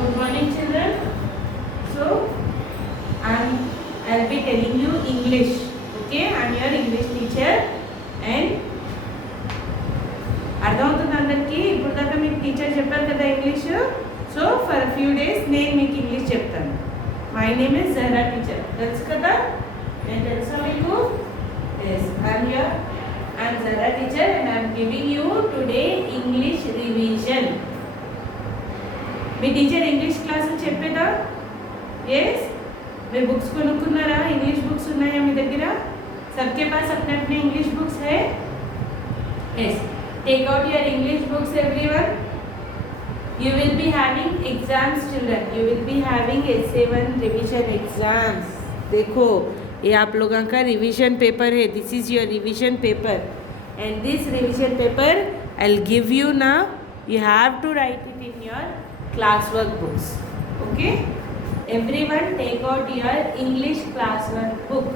Good morning, children. So, I'll be telling you English. Okay, I'm your English teacher. And అర్థమవుతుంది అందరికీ. ఇప్పుడు దాకా మీకు టీచర్ చెప్పారు కదా English. So for few days నేను మీకు ఇంగ్లీష్ చెప్తాను. My name is Zahra teacher. తెలుసు కదా, నేను తెలుసా మీకు? Yes, I'm Zahra teacher and I'm giving you today English revision. మీ టీచర్ ఇంగ్లీష్ క్లాసులు చెప్పేదా? ఎస్, మీరు బుక్స్ కొనుక్కున్నారా? ఇంగ్లీష్ బుక్స్ ఉన్నాయా మీ దగ్గర? सबके पास अपने अपने इंग्लिश बुक्स है? yes, take out your English books everyone. You will be having exams children, you will be having SA1 revision exams. देखो ये आप लोगों का रिवीजन पेपर है. This is your revision paper and this revision paper I'll give you now. You have to write it in your classwork books. Okay, everyone take out your English classwork book.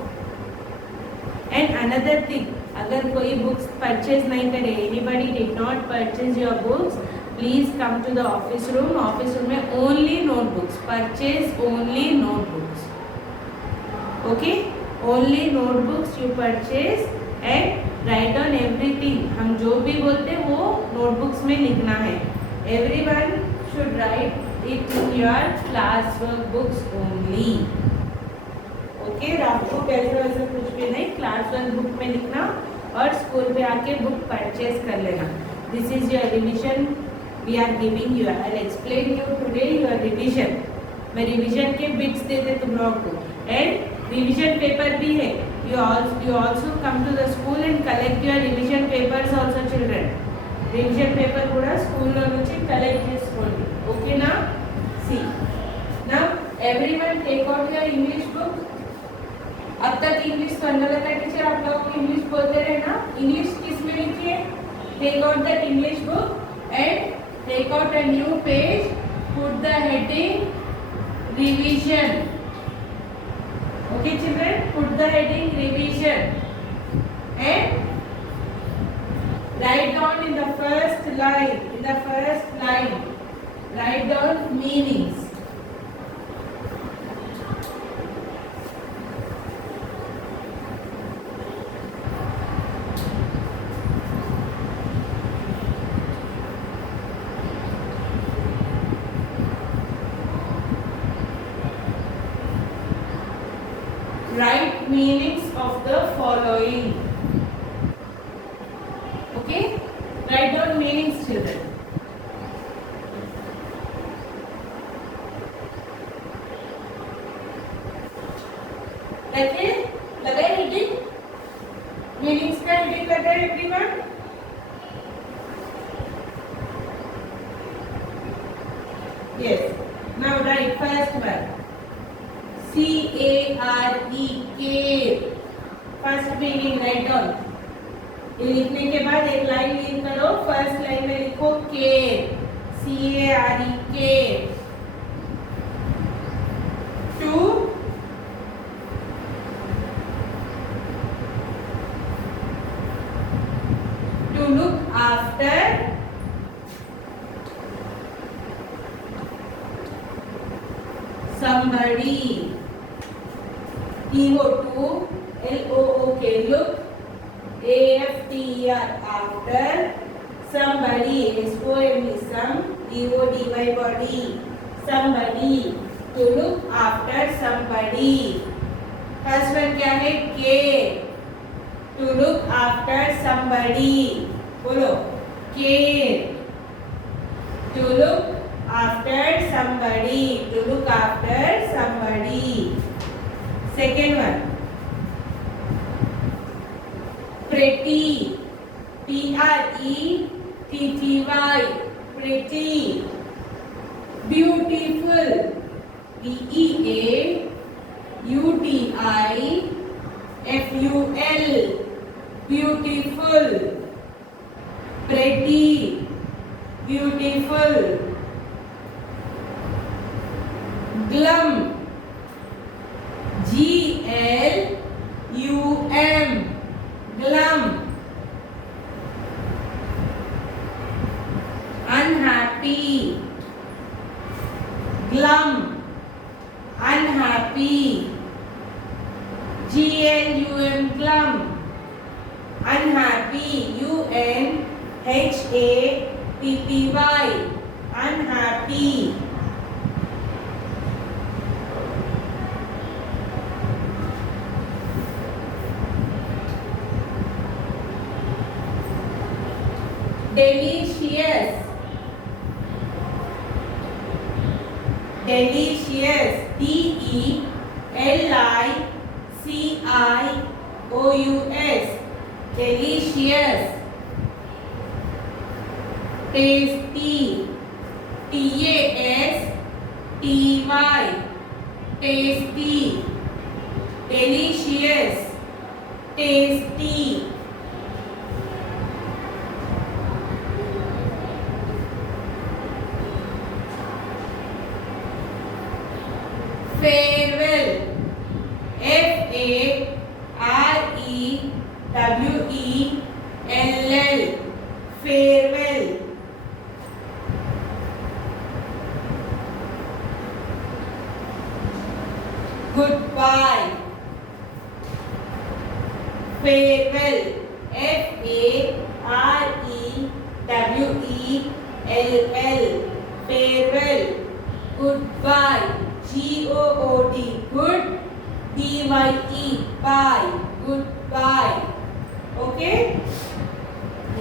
And another thing, अगर कोई books purchase नहीं करे, anybody did not purchase your books, please come to the office room. Office room में only notebooks, purchase only notebooks. Okay, only notebooks you purchase and write down everything. हम जो भी बोलते हैं वो notebooks में लिखना है. Everyone should write it in your classwork books only. Okay, आपको कैसे वैसे कुछ भी नहीं, क्लास वर्क बुक में लिखना और स्कूल पे आके बुक परचेज कर लेना. This is your revision we are giving you. I will explain you today your revision. मैं रिविजन के बिट्स देते तुम लोगों को एंड रिविजन पेपर भी है. You also come to the school and collect your revision papers also children. Revision paper కూడా స్కూల్లో నుంచి కలెక్ట్ చేసుకోండి. ఓకేనా? See now everyone take out your English book. अब तक इंग्लिश पढ़ने लगा टीचर, आप लोगों को इंग्लिश बोलते रहे ना. इंग्लिश किस में लिखिए? Take out that English book and take out a new page, put the heading revision. Okay children, put the heading revision and write down in the first line, write down meanings. Write meanings of the following. Okay, write down meanings children. लगे लगा reading, meanings का reading लगा everyone. yes, now write first one CARE, care. First meaning write down. ये लिखने के बाद एक line leave करो. फर्स्ट लाइन में लिखो care, CARE, care. To look after somebody. TO2 LOOK, look. AFTER, after. Somebody, SOME, some. DODY, body. Somebody, to look after somebody. First one क्या है? care, to look after somebody. बोलो care, to look after somebody, to look after somebody. Second one pretty, PRETTY, pretty. beautiful, BEAUTIFUL, beautiful. pretty, beautiful. glum, GLUM, glum. unhappy, glum, unhappy, glum, glum, unhappy, unhappy, unhappy. Delicious, delicious, delicious, delicious. Tasty, tasty, tasty, delicious, tasty. Farewell, farewell, farewell. Goodbye, farewell, farewell, farewell. Goodbye, good, good, bye, bye, goodbye. Okay,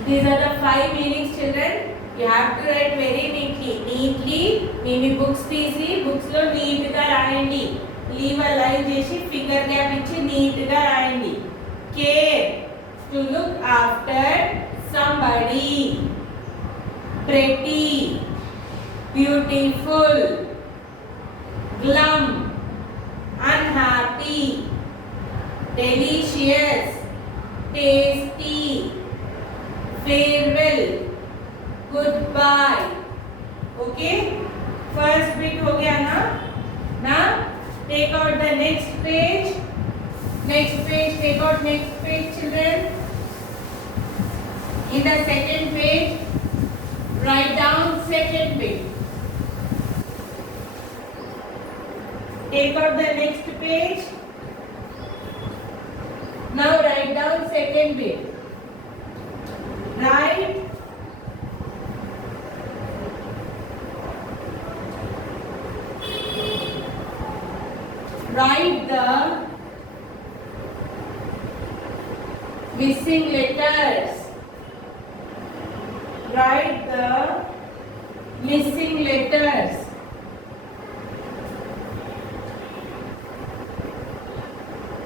these are the 5 meanings, children. You have to write very neatly. Me books తీసి books లో neat గా రాయండి. Leave a line చేసి finger gap ఇచ్చి neat గా రాయండి. Care, to look after somebody. Pretty, beautiful, glum, unhappy, delicious, tasty, farewell, goodbye. Okay, first bit हो गया ना. Now take out the next page, take out next page, children. In the second page, write down second bit. Take out the next page. Now write down second bit. Write the missing letters. Write the missing letters.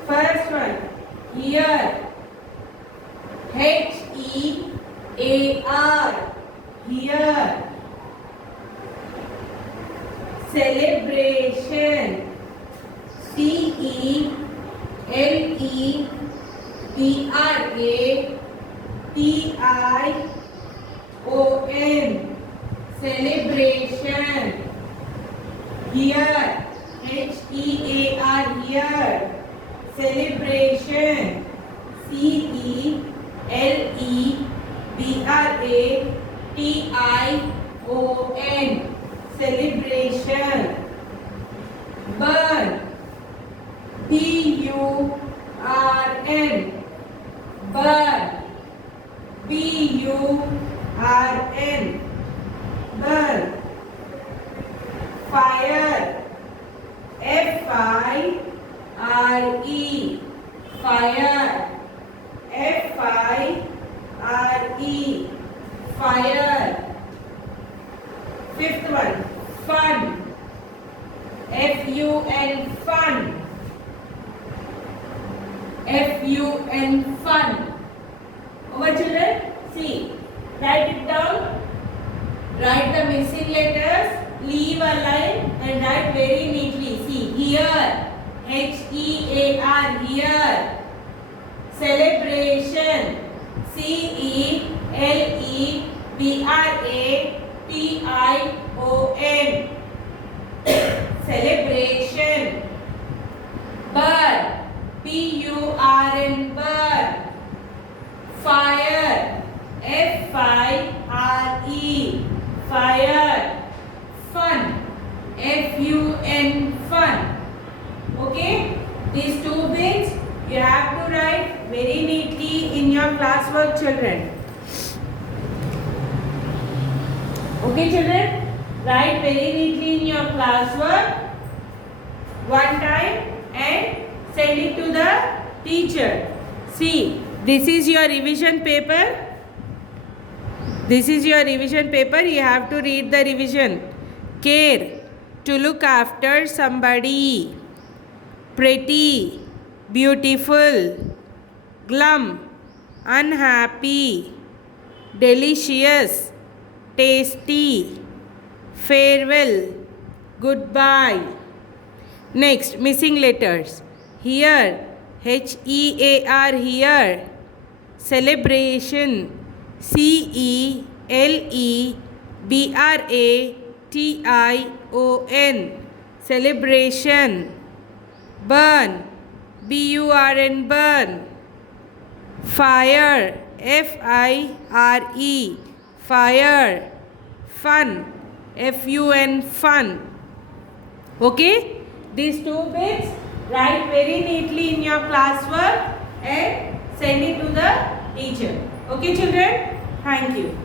First one, here, HEAR, here. Celebration, CELEBRATION, celebration. Here, HEAR, here. Celebration, CELEBRATION, celebration. Burn, BURN, burn, BURN, burn. Fire, FIRE, fire, FIRE, fire. Fifth one, fun, FUN, fun, FUN, fun. Over, children, see, write it down. Write the missing letters, leave a line and write very neatly. See, here, HEAR, here. Celebration, CELEBRATION, celebration. Burn, BURN, burn. Fire, FIRE, fire. Fun, FUN, very neatly in your classwork, children. Okay, children, write very neatly in your classwork one time and send it to the teacher. See, this is your revision paper. This is your revision paper. You have to read the revision. Care, to look after somebody. Pretty, beautiful. Glum, unhappy. Delicious, tasty. Farewell, goodbye. Next, missing letters. Here, HEAR, here. Celebration, CELEBRATION, celebration. Burn, BURN, burn. Fire, FIRE, fire. Fun, FUN, fun. Okay, these two bits write very neatly in your classwork and send it to the teacher. Okay, children, thank you.